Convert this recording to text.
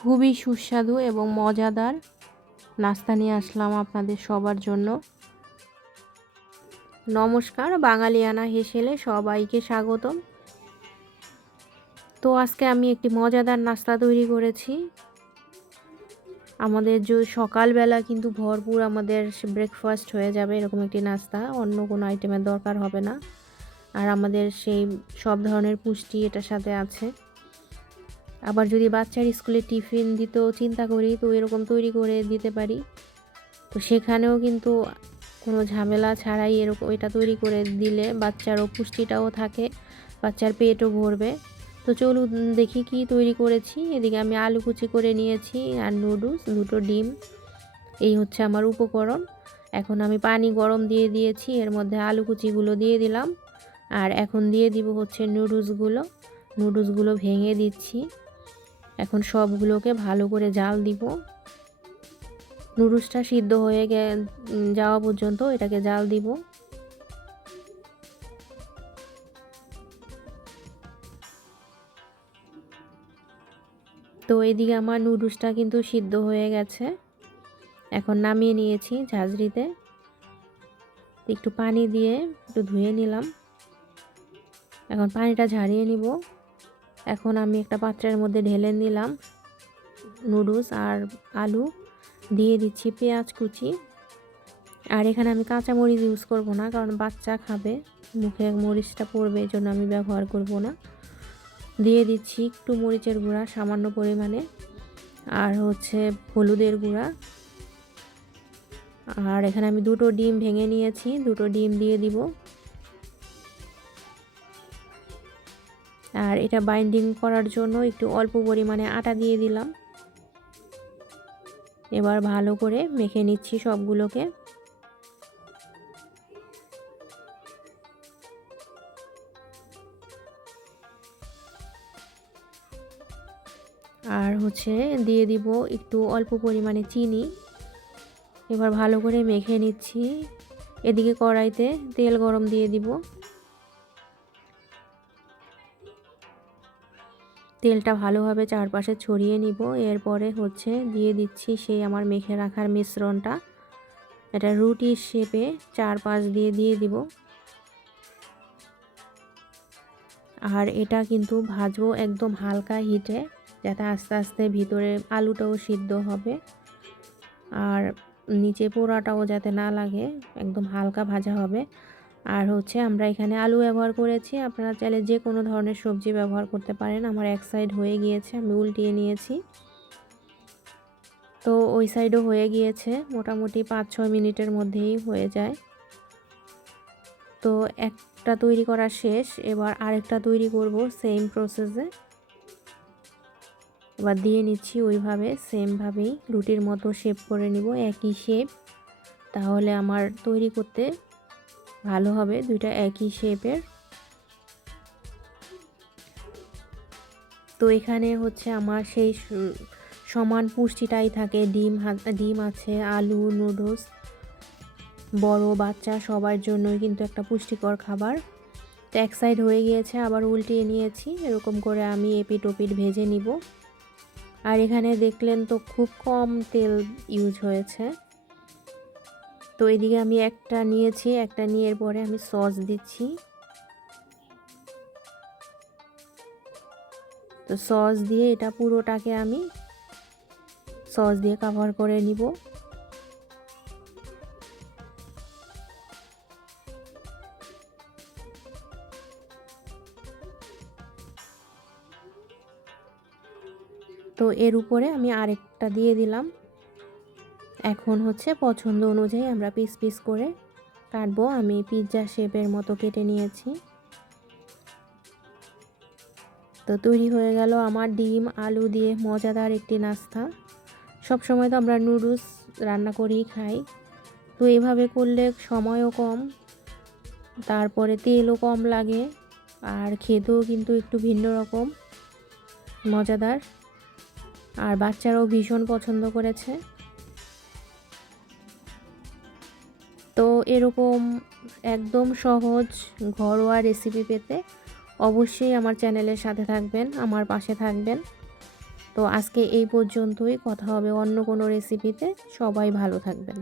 খুবই সুস্বাদু এবং মজাদার নাস্তা নিয়ে আসলাম আপনাদের সবার জন্য। নমস্কার, বাঙালিয়ানা হেসেলে সবাইকে স্বাগতম। তো আজকে আমি একটি মজাদার নাস্তা তৈরি করেছি। আমাদের যে সকালবেলা কিন্তু ভরপুর আমাদের ব্রেকফাস্ট হয়ে যাবে, এরকম একটি নাস্তা, অন্য কোনো আইটেমের দরকার হবে না। আর আমাদের সেই সব ধরনের পুষ্টি এটার সাথে আছে। আবার যদি বাচ্চার স্কুলে টিফিন দিতেও চিন্তা করি, তো এরকম তৈরি করে দিতে পারি। তো সেখানেও কিন্তু কোনো ঝামেলা ছাড়াই এরকম এটা তৈরি করে দিলে বাচ্চারও পুষ্টিটাও থাকে, বাচ্চার পেটও ভরবে। তো চলুন দেখি কি তৈরি করেছি। এদিকে আমি আলু কুচি করে নিয়েছি আর নুডলস, দুটো ডিম, এই হচ্ছে আমার উপকরণ। এখন আমি পানি গরম দিয়ে দিয়েছি, এর মধ্যে আলু কুচিগুলো দিয়ে দিলাম। আর এখন দিয়ে দিব হচ্ছে নুডলসগুলো ভেঙে দিচ্ছি। এখন সবগুলোকে ভালো করে জাল দিব। নুডলসটা সিদ্ধ হয়ে যাওয়া পর্যন্ত এটাকে জাল দিব। তো এদিকে আমার নুডলসটা কিন্তু সিদ্ধ হয়ে গেছে। এখন নামিয়ে নিয়েছি ঝাঁঝরিতে, একটু পানি দিয়ে একটু ধুয়ে নিলাম। এখন পানিটা ঝারিয়ে নিব। এখন আমি একটা পাত্রের মধ্যে ঢেলে নিলাম নুডলস আর আলু, দিয়ে দিচ্ছি পেঁয়াজ কুচি। আর এখানে আমি কাঁচা মরিচ ইউজ করব না, কারণ বাচ্চা খাবে, মুখে মরিচটা পড়বে, এই জন্য আমি ব্যবহার করব না। দিয়ে দিচ্ছি একটু মরিচের গুঁড়া সামান্য পরিমাণে, আর হচ্ছে হলুদের গুঁড়া। আর এখানে আমি দুটো ডিম ভেঙে নিয়েছি, দুটো ডিম দিয়ে দিব। আর এটা বাইন্ডিং করার জন্য একটু অল্প পরিমাণে আটা দিয়ে দিলাম। এবার ভালো করে মেখে নিচ্ছি সবগুলোকে। আর হচ্ছে দিয়ে দিব একটু অল্প পরিমাণে চিনি। এবার ভালো করে মেখে নিচ্ছি। এদিকে কড়াইতে তেল গরম দিয়ে দিব। তেলটা ভালোভাবে চারপাশে ছড়িয়ে নিব। এরপরে হচ্ছে দিয়ে দিচ্ছি সেই আমার মেখে রাখার মিশ্রণটা। এটা রুটির শেপে চারপাশ দিয়ে দিয়ে দিব। আর এটা কিন্তু ভাজবো একদম হালকা হিটে, যাতে আস্তে আস্তে ভিতরে আলুটাও সিদ্ধ হবে আর নিচে পোড়াটাও যাতে না লাগে, একদম হালকা ভাজা হবে। আর হচ্ছে আমরা এখানে আলু ব্যবহার করেছি, আপনারা চাইলে যে কোনো ধরনের সবজি ব্যবহার করতে পারেন। আমার এক সাইড হয়ে গিয়েছে, আমি উল্টিয়ে নিয়েছি। তো ওই সাইডও হয়ে গিয়েছে, মোটামুটি 5-6 মিনিটের মধ্যেই হয়ে যায়। তো একটা তৈরি করা শেষ, এবার আরেকটা তৈরি করব সেম প্রসেসে। এবার দিয়ে নিচ্ছি ওইভাবে, সেমভাবেই রুটির মতো শেপ করে নিব, একই শেপ, তাহলে আমার তৈরি করতে ভালো হবে, দুইটা একই শেপের। তো এখানে হচ্ছে আমার সেই সমান পুষ্টিটাই থাকে, ডিম আছে, আলু, নুডলস, বড় বাচ্চা সবার জন্যই কিন্তু একটা পুষ্টিকর খাবার। তো এক সাইড হয়ে গিয়েছে, আবার উল্টিয়ে নিয়েছি, এরকম করে আমি এপিট ওপিট ভেজে নিব। আর এখানে দেখলেন তো খুব কম তেল ইউজ হয়েছে। তো এদিকে আমি একটা নিয়েছি, একটা নিয়ে পরে আমি সস দিচ্ছি। তো সস দিয়ে এটা পুরোটাকে আমি সস দিয়ে কভার করে নিব। তো এর উপরে আমি আরেকটা দিয়ে দিলাম। এখন হচ্ছে পছন্দ অনুযায়ী আমরা পিস পিস করে কাটবো। আমি পিৎজা শেপের মতো কেটে নিয়েছি। তো তৈরি হয়ে গেল আমার ডিম আলু দিয়ে মজাদার একটি নাস্তা। সব সময় তো আমরা নুডলস রান্না করেই খাই, তো এভাবে করলে সময়ও কম, তারপরে তেলও কম লাগে, আর খেতেও কিন্তু একটু ভিন্ন রকম মজাদার। আর বাচ্চারাও ভীষণ পছন্দ করেছে। তো এরকম একদম সহজ ঘরোয়া রেসিপি পেতে অবশ্যই আমার চ্যানেলের সাথে থাকবেন, আমার পাশে থাকবেন। তো আজকে এই পর্যন্তই, কথা হবে অন্য কোনো রেসিপিতে। সবাই ভালো থাকবেন।